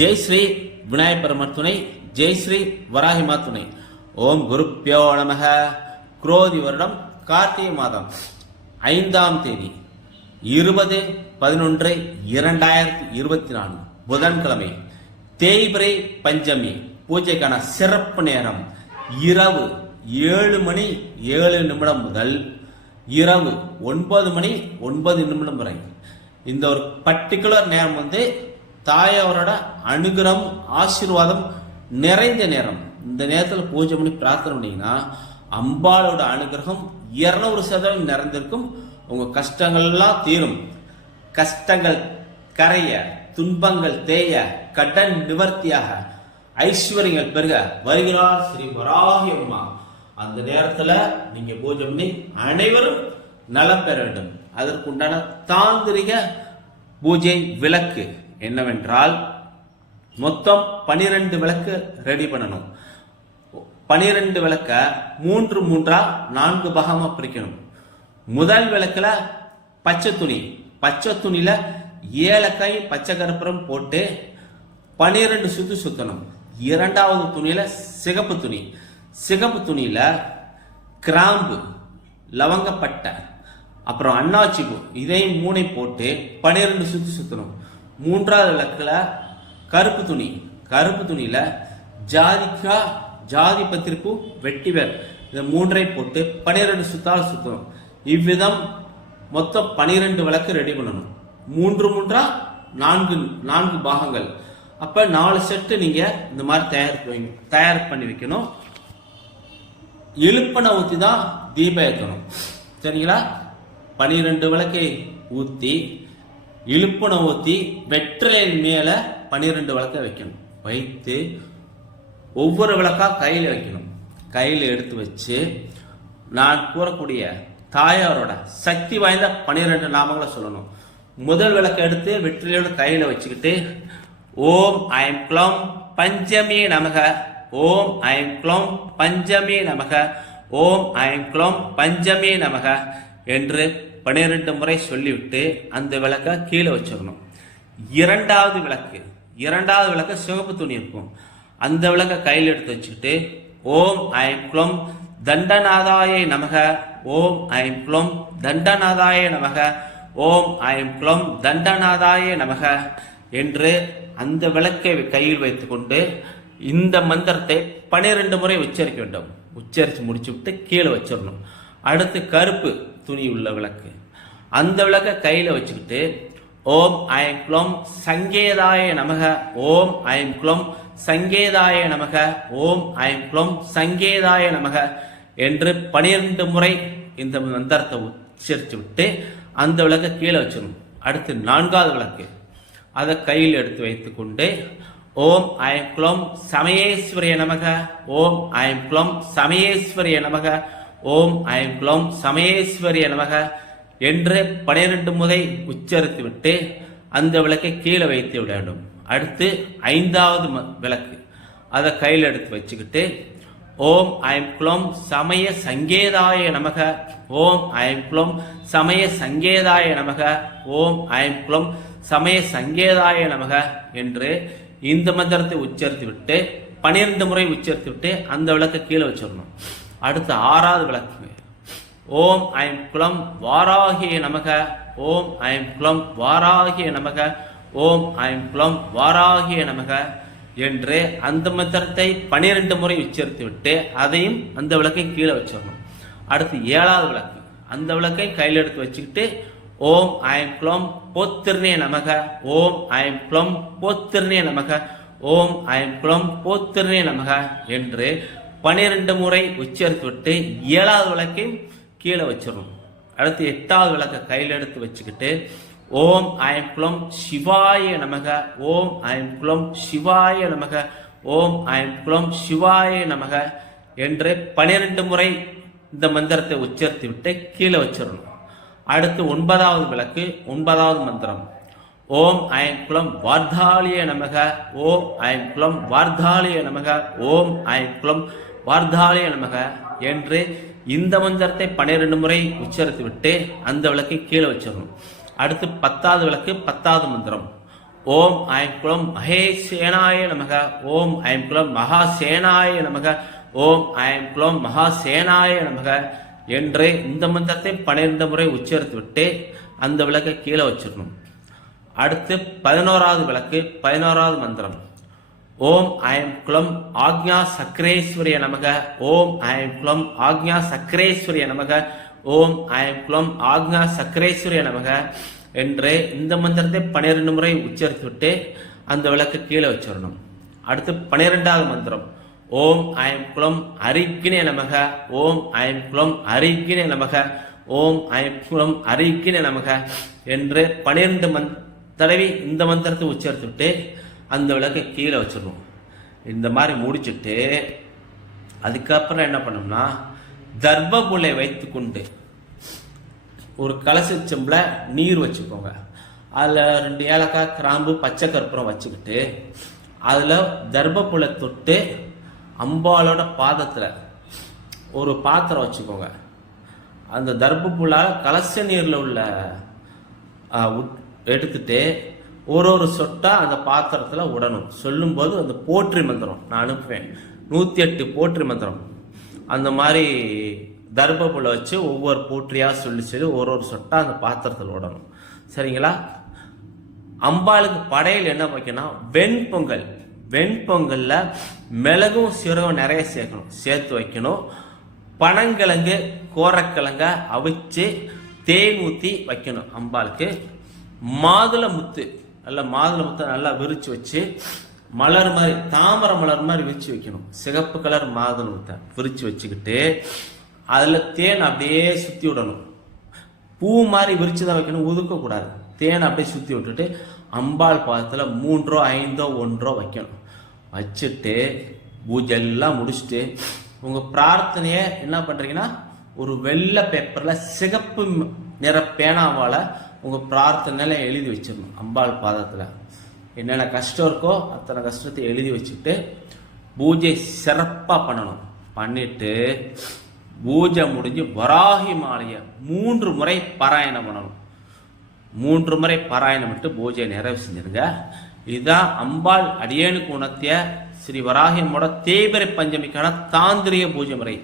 ஜெய் ஸ்ரீ விநாயகர் துணை ஜெய் ஸ்ரீ வராகிமா துணை. ஓம் குருப்பியோ நமக. குரோதி வருடம் கார்த்திகை மாதம் ஐந்தாம் தேதி இருபது பதினொன்று இரண்டாயிரத்தி இருபத்தி நான்கு புதன்கிழமை தேய்பிரை பஞ்சமி பூஜைக்கான சிறப்பு நேரம் இரவு ஏழு மணி ஏழு நிமிடம் முதல் இரவு ஒன்பது மணி ஒன்பது நிமிடம் வரை. இந்த ஒரு பர்டிகுலர் நேரம் வந்து தாயவரோட அனுகிரகம் ஆசீர்வாதம் நிறைந்த நேரம். இந்த நேரத்தில் பூஜை பண்ணி பிரார்த்தனை பண்ணீங்கன்னா அம்பாளோட அனுகிரகம் இரநூறு சதவீதம் நிறைந்திருக்கும். உங்கள் கஷ்டங்கள் எல்லாம் தீரும். கஷ்டங்கள் கரைய துன்பங்கள் தேய கடன் நிவர்த்தியாக ஐஸ்வர்யங்கள் பெருக. வருகிறார் ஸ்ரீ வராகி அம்மா. அந்த நேரத்தில் நீங்கள் பூஜை பண்ணி அனைவரும் நலம் பெற வேண்டும். அதற்குண்டான தாந்திரிக பூஜை விளக்கு. என்னவென்றால் மொத்தம் பனிரெண்டு விளக்கு ரெடி பண்ணணும். பனிரெண்டு விளக்க மூன்று மூன்றா நான்கு பாகமாக பிரிக்கணும். முதல் விளக்கில் பச்சை துணி. பச்சை துணியில் ஏலக்காய் பச்சை கருப்பரம் போட்டு பனிரெண்டு சுத்து சுத்தணும். இரண்டாவது துணியில் சிகப்பு துணி. சிகப்பு துணியில் கிராம்பு லவங்கப்பட்டை அப்புறம் அன்னாச்சி பூ இதையும் மூனை போட்டு பனிரெண்டு சுத்தி சுத்தணும். மூன்றாவது விளக்குல கருப்பு துணி. கருப்பு துணியில் ஜாதிக்கா ஜாதி பத்திரிப்பூ வெட்டிவர் இந்த மூன்றை போட்டு பனிரெண்டு சுத்தால் சுத்தணும். இவ்விதம் மொத்தம் பனிரெண்டு விளக்கு ரெடி பண்ணணும். மூன்று மூன்றா நான்கு நான்கு பாகங்கள். அப்போ நாலு செட்டு நீங்கள் இந்த மாதிரி தயார் தயார் பண்ணி வைக்கணும். இழுப்பனை ஊற்றி தான் தீபம் ஏற்றணும் சரிங்களா? பனிரெண்டு விளக்கை ஊற்றி இழுப்பனை ஊற்றி வெற்றிலையின் மேலே பன்னிரெண்டு விளக்கை வைக்கணும். வைத்து ஒவ்வொரு விளக்காக கையில் வைக்கணும். கையில் எடுத்து வச்சு நான் கூறக்கூடிய தாயாரோட சக்தி வாய்ந்த பன்னிரெண்டு நாமங்களை சொல்லணும். முதல் விளக்கை எடுத்து வெற்றிலையோட கையில் வச்சுக்கிட்டு ஓம் ஐம் க்ளோம் பஞ்சமி நமக ஓம் ஐம் க்ளோம் பஞ்சமி நமக ஓம் ஐம் க்ளோம் பஞ்சமி நமக என்று பன்னிரெண்டு முறை சொல்லிவிட்டு அந்த விளக்கை கீழே வச்சிடணும். இரண்டாவது விளக்கு இரண்டாவது விளக்கு சிவப்பு துணி இருக்கும். அந்த விளக்கை கையில் எடுத்து வச்சுக்கிட்டு ஓம் ஐம் குளம் தண்டநாதாய நமக ஓம் ஐம் குளம் தண்டநாதாய நமக ஓம் ஐம் குளம் தண்டநாதாய நமக என்று அந்த விளக்கை கையில் வைத்துக்கொண்டு இந்த மந்திரத்தை பனிரெண்டு முறை உச்சரிக்க வேண்டும். உச்சரித்து முடிச்சு விட்டு கீழே வச்சிடணும். அடுத்து கருப்பு. துணி உள்ள விளக்கு. அந்த விளக்கை கையில வச்சுக்கிட்டு ஓம் ஐம் குளம் சங்கேதாய நமக ஓம் ஐம் குளம் சங்கேதாய நமக ஓம் ஐம் குளம் சங்கேதாய நமக என்று பனிரெண்டு முறை இந்த மந்திரத்தை உச்சரித்து விட்டு அந்த விளக்கை கீழே வச்சிடணும். அடுத்து நான்காவது விளக்கு. அதை கையில் எடுத்து வைத்துக்கொண்டு ஓம் ஐம் குளம் சமயேஸ்வரிய நமக ஓம் ஐம் குளம் சமயேஸ்வரிய நமக ஓம் ஐம் க்ளோம் சமயேஸ்வரிய நமக என்று பனிரெண்டு முறை உச்சரித்து விட்டு அந்த விளக்கை கீழே வைத்து விட வேண்டும். அடுத்து ஐந்தாவது ம- விளக்கு. அதை கையில் எடுத்து வச்சுக்கிட்டு ஓம் ஐம் க்ளோம் சமய சங்கேதாய நமக ஓம் ஐம் க்ளோம் சமய சங்கேதாய நமக ஓம் ஐம் க்ளோம் சமய சங்கேதாய நமக என்று இந்த மந்திரத்தை உச்சரித்து விட்டு பனிரெண்டு முறை உச்சரித்து விட்டு அந்த விளக்கை கீழே வச்சிடணும். அடுத்து ஆறாவது விளக்கு ஓம் ஐம் குளம் வாராகிய நமக ஓம் ஐம் குளம் வாராகிய நமக ஓம் ஐம் குளம் வாராகிய நமக என்று அந்த மந்திரத்தை பனிரெண்டு முறை உச்சரித்து விட்டு அதையும் அந்த விளக்கை கீழே வச்சிடணும். அடுத்து ஏழாவது விளக்கு. அந்த விளக்கை கையில் எடுத்து வச்சுக்கிட்டு ஓம் ஐம் குலம் போத்திருநே நமக ஓம் ஐம் குளம் போத்திருநே நமக ஓம் ஐம் குளம் போத்திருநே நமக என்று பனிரெண்டு முறை உச்சரித்து விட்டு ஏழாவது விளக்கையும் கீழே வச்சிடணும். அடுத்து எட்டாவது விளக்கை கையில் எடுத்து வச்சுக்கிட்டு ஓம் ஐம் குளம் சிவாய நமக ஓம் ஐம் குளம் சிவாய நமக ஓம் ஐம் குலம் சிவாய நமக என்று பனிரெண்டு முறை இந்த மந்திரத்தை உச்சரித்து விட்டு கீழே வச்சிடணும். அடுத்து ஒன்பதாவது விளக்கு ஒன்பதாவது மந்திரம். ஓம் ஐம் குளம் வார்த்தாலிய நமக ஓம் ஐம் குளம் வார்த்தாளிய நமக ஓம் ஐம் குளம் வார்த்தாளிய நமக. என்று இந்த மந்திரத்தை பன்னிரண்டு முறை உச்சரித்து விட்டு அந்த விளக்கை கீழே வச்சிடணும். அடுத்து பத்தாவது விளக்கு பத்தாவது மந்திரம். ஓம் ஐம் குலம் மகேசேனாய நமக. ஓம் ஐம் குலம் மகாசேனாய நமக. ஓம் ஐம் குலம் மகாசேனாய நமக. என்று இந்த மந்திரத்தை பன்னிரண்டு முறை உச்சரித்து விட்டு அந்த விளக்கை கீழே வச்சிடணும். அடுத்து பதினோராவது விளக்கு பதினோராவது மந்திரம். ஓம் ஐம் குலம் ஆக்ஞா சக்கரேஸ்வரிய நமக. ஓம் ஐம் குலம் ஆக்ஞா சக்கரேஸ்வரிய நமக. ஓம் ஐம் குலம் ஆக்ஞா சக்கரேஸ்வரிய நமக என்று இந்த மந்திரத்தை பன்னிரண்டு முறை உச்சரித்து விட்டு அந்த விளக்கு கீழே வச்சிடணும். அடுத்து பன்னிரெண்டாவது மந்திரம். ஓம் ஐம் குலம் அரிக்கினே நமக. ஓம் ஐம் குலம் அரிக்கினே நமக. ஓம் ஐம் குலம் அரிக்கினே நமக என்று பன்னிரெண்டு மந்த் தடவி இந்த மந்திரத்தை உச்சரித்து விட்டு அந்த விளக்கை கீழே வச்சிடணும். இந்த மாதிரி முடிச்சுட்டு அதுக்கப்புறம் என்ன பண்ணோம்னா தர்ப்பபுலை வைத்துக்கொண்டு ஒரு கலச செம்பில் நீர் வச்சுக்கோங்க. அதில் ரெண்டு ஏலக்காய் கிராம்பு பச்சை கற்பூரம் வச்சுக்கிட்டு அதில் தர்ப்பப்புலை தொட்டு அம்பாலோட பாதத்தில் ஒரு பாத்திரம் வச்சுக்கோங்க. அந்த தர்ப்பப்புல்லால் கலச நீரில் உள்ள உட்- எடுத்துட்டு ஒரு ஒரு சொட்டா அந்த பாத்திரத்துல விடணும் சொல்லும்போது அந்த போற்றி மந்திரம் நான் அனுப்புவேன். நூத்தி எட்டு போற்றி மந்திரம். அந்த மாதிரி தர்ப்புல வச்சு ஒவ்வொரு போற்றியா சொல்லி சொல்லி ஒரு ஒரு சொட்டா அந்த பாத்திரத்தில் விடணும் சரிங்களா? அம்பாளுக்கு படையில் என்ன வைக்கணும் வெண்பொங்கல். வெண்பொங்கல்ல மிளகும் சீரகம் நிறைய சேர்க்கணும். சேர்த்து வைக்கணும். பனங்கிழங்கு கோரக்கிழங்க அவிச்சு தேன் ஊற்றி வைக்கணும் அம்பாளுக்கு. மாதுளை முத்து. நல்ல மாதுளை மொத்தம் நல்லா விரிச்சு வச்சு மலர் மாதிரி தாமரை மலர் மாதிரி விரிச்சு வைக்கணும். சிகப்பு கலர் மாதுளை முத்தை விரிச்சு வச்சுக்கிட்டு அதில் தேன் அப்படியே சுற்றி விடணும். பூ மாதிரி விரிச்சு தான் வைக்கணும் ஒதுக்கக்கூடாது தேன் அப்படியே சுற்றி விட்டுட்டு அம்பாள் பாதத்தில் மூன்றோ ஐந்தோ ஒன்றோ வைக்கணும். வச்சுட்டு பூஜை எல்லாம் முடிச்சுட்டு உங்கள் பிரார்த்தனையை என்ன பண்ணுறீங்கன்னா ஒரு வெள்ளை பேப்பரில் சிகப்பு நிற பேனாவால் உங்கள் பிரார்த்தனையில எழுதி வச்சிடணும். அம்பாள் பாதத்தில். என்னென்ன கஷ்டம் இருக்கோ அத்தனை கஷ்டத்தை எழுதி வச்சுட்டு பூஜை சிறப்பாக பண்ணணும். பண்ணிட்டு பூஜை முடிஞ்சு வராகி மாலையை மூன்று முறை பாராயணம் பண்ணணும். மூன்று முறை பாராயணம் விட்டு பூஜையை நிறைவு செஞ்சிருங்க. இதுதான் அம்பாள் அடியேனுக்கு உணர்த்திய ஸ்ரீ வராகியம்மோட தேய்பிரை பஞ்சமிக்கான தாந்திரிய பூஜை முறை.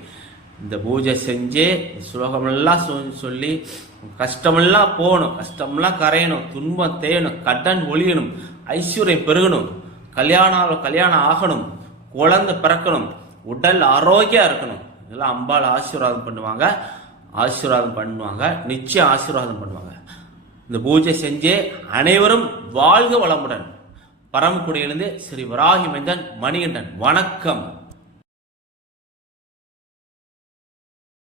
இந்த பூஜை செஞ்சு சுலோகமெல்லாம் சொல்லி கஷ்டமெல்லாம் போகணும் கஷ்டமெல்லாம் கரையணும் துன்பம் தேயணும் கடன் ஒழியணும் ஐஸ்வர்யம் பெருகணும் கல்யாணம் கல்யாணம் ஆகணும் குழந்தை பிறக்கணும் உடல் ஆரோக்கியம் இருக்கணும். இதெல்லாம் அம்பாள் ஆசீர்வாதம் பண்ணுவாங்க. ஆசீர்வாதம் பண்ணுவாங்க. நிச்சயம் ஆசீர்வாதம் பண்ணுவாங்க. இந்த பூஜை செஞ்சு அனைவரும் வாழ்க வளமுடன். பரமக்குடியிலிருந்து ஸ்ரீ வராகி மைந்தன் மணிகண்டன். வணக்கம்.